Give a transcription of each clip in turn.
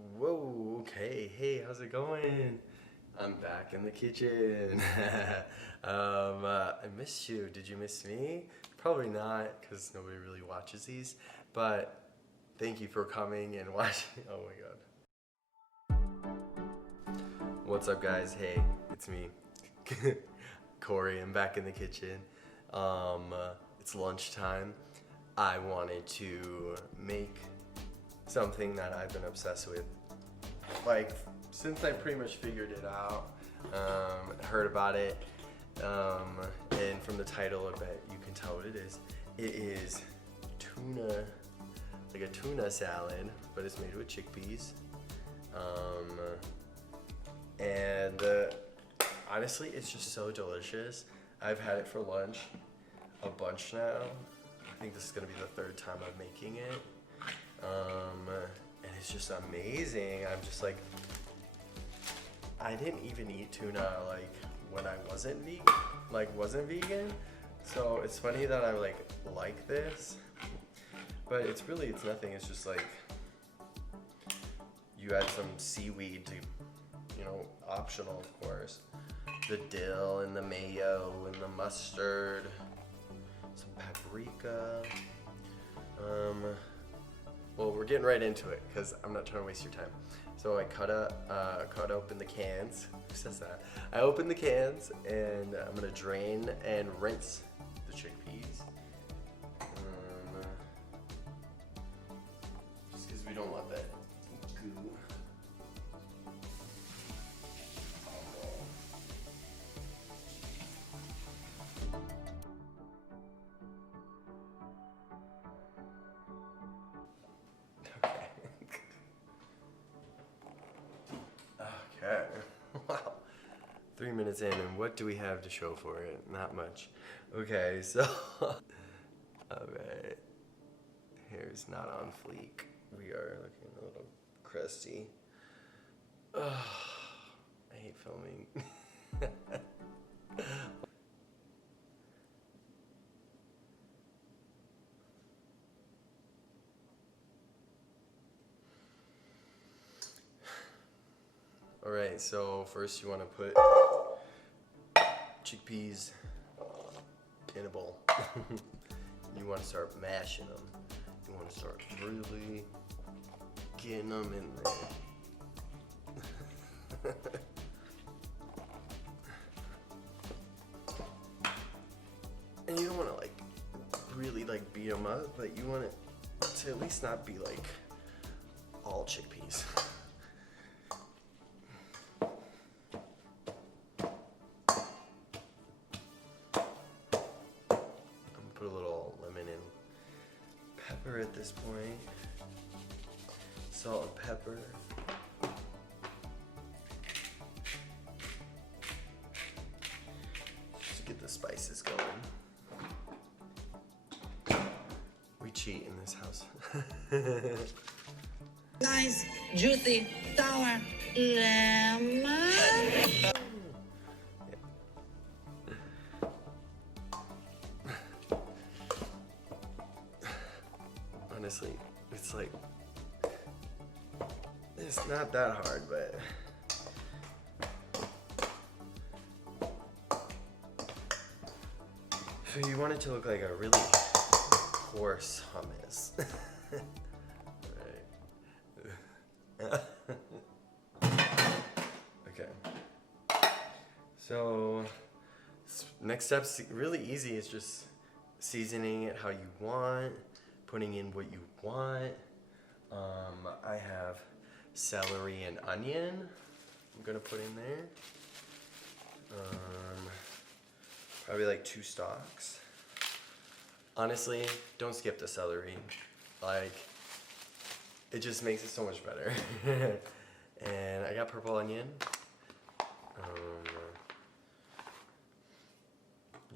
Whoa, okay, hey, how's it going? I'm back in the kitchen. I missed you. Did you miss me? Probably not, because nobody really watches these, but thank you for coming and watching. Oh my god. What's up, guys? Hey, it's me, Corey. I'm back in the kitchen. It's lunchtime. I wanted to make something that I've been obsessed with, like, since I pretty much figured it out, heard about it, and from the title, I bet you can tell what it is. It is tuna, like a tuna salad, but it's made with chickpeas, and honestly, it's just so delicious. I've had it for lunch a bunch now. I think this is gonna be the third time I'm making it. And it's just amazing. I'm just like, I didn't even eat tuna like when I wasn't vegan. So it's funny that I like this, but it's nothing. It's just like you add some seaweed to, optional of course. The dill and the mayo and the mustard, some paprika. Well, we're getting right into it because I'm not trying to waste your time. So I cut open the cans. Who says that? I open the cans and I'm gonna drain and rinse the chickpeas. Just because we don't want that goo. Okay. Wow. 3 minutes in, and what do we have to show for it? Not much. Okay, so. Alright. Hair's not on fleek. We are looking a little crusty. Ugh, I hate filming. Alright, so first you want to put chickpeas in a bowl. You want to start mashing them. You want to start really getting them in there. And you don't want to really beat them up, but you want it to at least not be all chickpeas. Put a little lemon and pepper at this point. Salt and pepper. Just to get the spices going. We cheat in this house. Nice, juicy, sour lemon. Honestly, it's not that hard, but so you want it to look like a really coarse hummus. Right. Okay. So next step's really easy. It's just seasoning it how you want, putting in what you want. I have celery and onion I'm gonna put in there. Probably 2 stalks. Honestly, don't skip the celery. It just makes it so much better. And I got purple onion.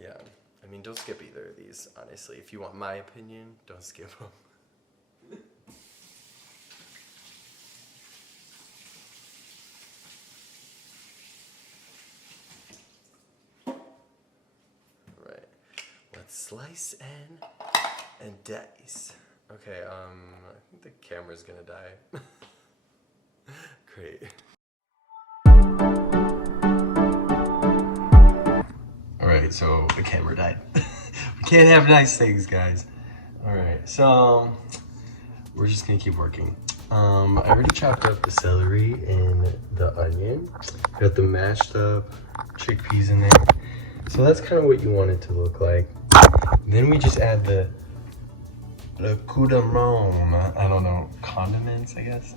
Yeah, I mean, don't skip either of these, honestly. If you want my opinion, don't skip them. Alright, let's slice and dice. Okay, I think the camera's gonna die. Great. Alright, so the camera died. We can't have nice things, guys. Alright, so we're just gonna keep working. I already chopped up the celery and the onion. Got the mashed up chickpeas in there. So that's kind of what you want it to look like. Then we just add the coudaron, I don't know, condiments, I guess.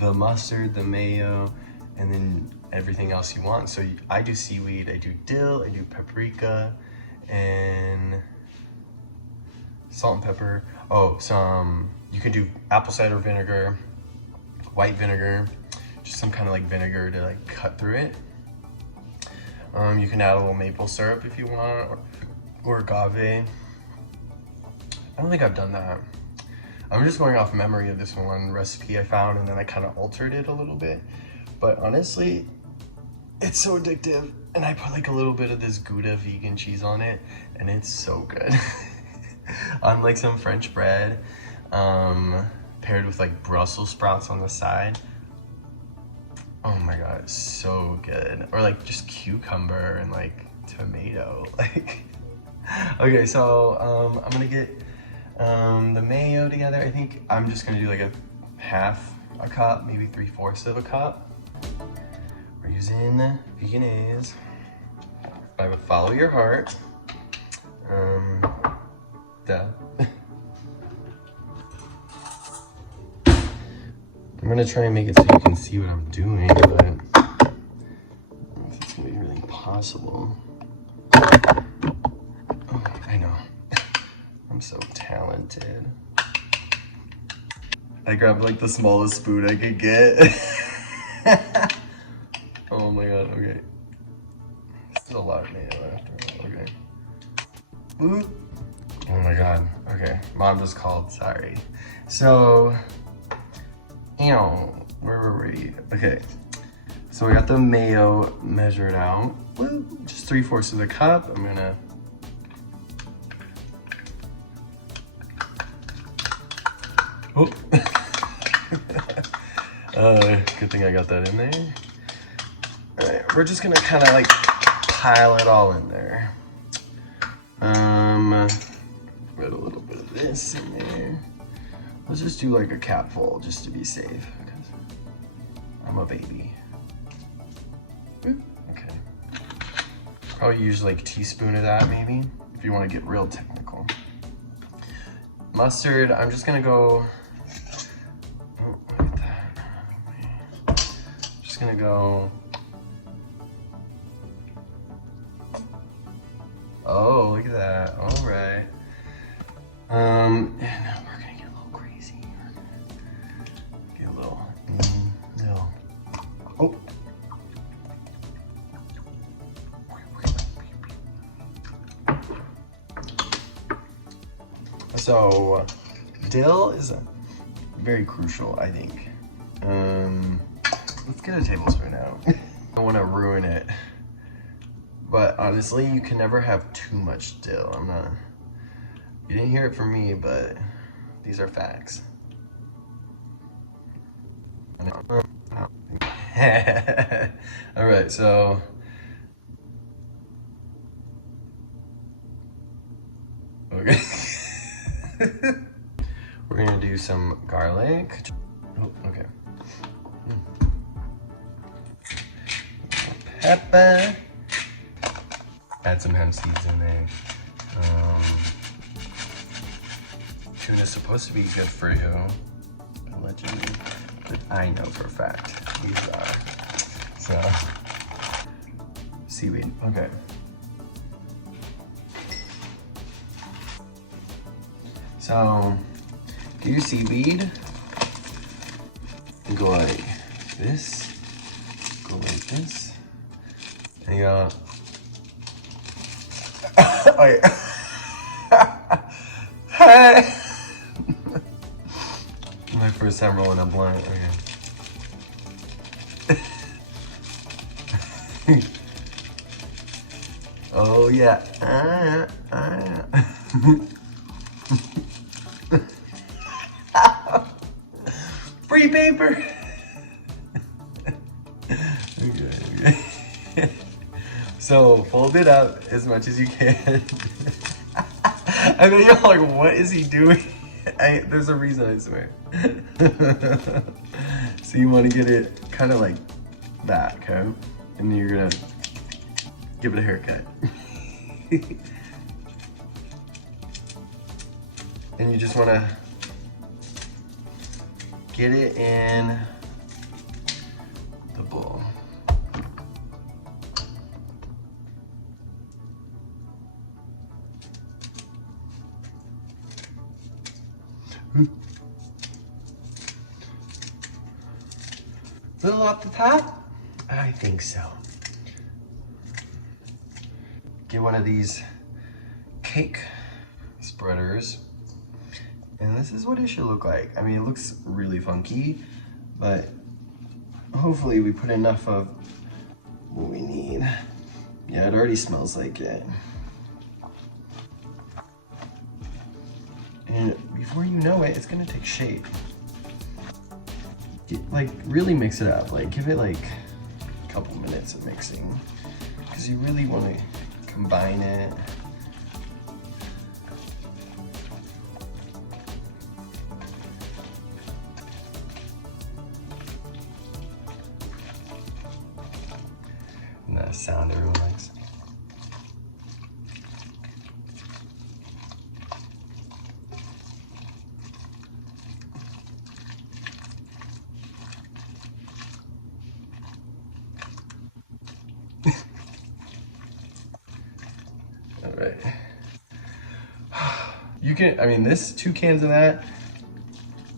The mustard, the mayo, and then everything else you want. So I do seaweed, I do dill, I do paprika, and salt and pepper. Oh, you can do apple cider vinegar, white vinegar, just some kind of like vinegar to like cut through it. You can add a little maple syrup if you want, or agave. I don't think I've done that. I'm just going off memory of this one recipe I found, and then I kind of altered it a little bit. But honestly, it's so addictive. And I put like a little bit of this Gouda vegan cheese on it, and it's so good. On like some French bread, paired with like Brussels sprouts on the side. Oh my God, it's so good. Or like just cucumber and like tomato. Like, okay, so I'm gonna get the mayo together. I think I'm just gonna do like a half a cup, maybe 3/4 of a cup. We're using Veganese. I would follow your heart. Duh. I'm gonna try and make it so you can see what I'm doing, but I don't know if it's gonna be really possible. Oh, I know. I'm so talented. I grabbed like the smallest spoon I could get. Oh my God, okay. This is a lot of mayo after all, okay. Ooh. Oh my God, okay. Mom just called, sorry. So, where were we? Okay, so we got the mayo measured out. Woo, just 3/4 of the cup. I'm gonna good thing I got that in there. All right, we're just gonna kind of like pile it all in there. Put a little bit of this in there. Let's just do like a cap full just to be safe, because I'm a baby. Okay. Probably use like a teaspoon of that maybe, if you want to get real technical. Mustard, I'm just gonna go, oh, look at that. Just gonna go, oh, look at that, all right. And we're gonna get a little crazy. We're gonna get a little, oh. So, dill is very crucial, I think. Let's get a tablespoon out. I don't want to ruin it. But honestly, you can never have too much dill. You didn't hear it from me, but these are facts. All right, so. Okay. We're gonna do some garlic. Oh, okay. Pepper. Add some hemp seeds in there. Tuna's supposed to be good for you, allegedly, but I know for a fact these are. So, seaweed. Okay. So, do your seaweed, and go like this, go like this, and you go, wait. Hey! My first time rolling a blunt, okay. Oh yeah. Free paper. So fold it up as much as you can. I know you're like, what is he doing? There's a reason, I swear. So you want to get it kind of like that, okay? And then you're gonna give it a haircut. And you just want to get it in the bowl. Little off the top? I think so. Get one of these cake spreaders. And this is what it should look like. I mean, it looks really funky, but hopefully we put enough of what we need. Yeah, it already smells like it. And before you know it, it's gonna take shape. Like, really mix it up. Like, give it like a couple minutes of mixing, because you really want to combine it. And that sound everyone likes. All right. You can, I mean, this 2 cans of that,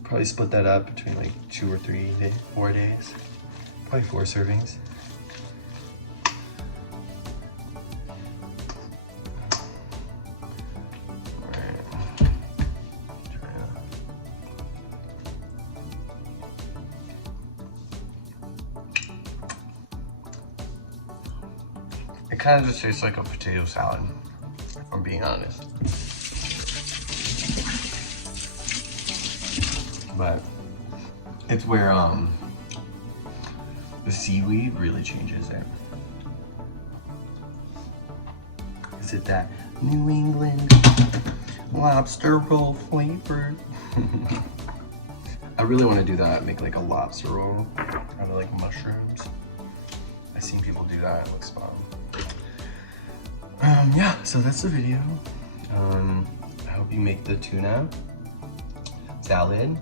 probably split that up between like 2 or 3 days, 4 days, probably 4 servings. All right. It kind of just tastes like a potato salad, if I'm being honest. But it's where the seaweed really changes it. Is it that New England lobster roll flavor? I really want to do that, make like a lobster roll out of like mushrooms. I've seen people do that, it looks fun. Yeah, so that's the video. I hope you make the tuna salad.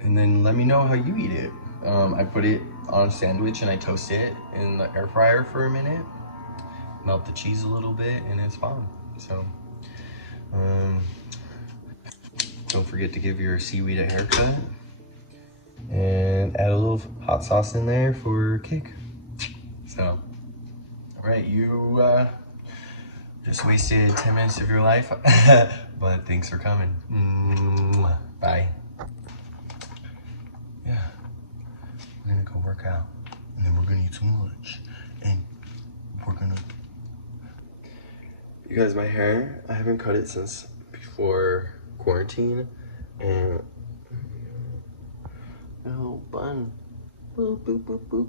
And then let me know how you eat it. I put it on a sandwich and I toast it in the air fryer for a minute. Melt the cheese a little bit and it's fine. So, don't forget to give your seaweed a haircut. And add a little hot sauce in there for kick. So, all right, you just wasted 10 minutes of your life, but thanks for coming. Bye. Yeah, we're gonna go work out, and then we're gonna eat some lunch, and we're gonna... You guys, my hair, I haven't cut it since before quarantine, and a little bun. Boop, boop, boop, boop.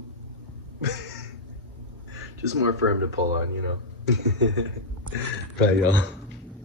Just more for him to pull on, you know. Bye, y'all.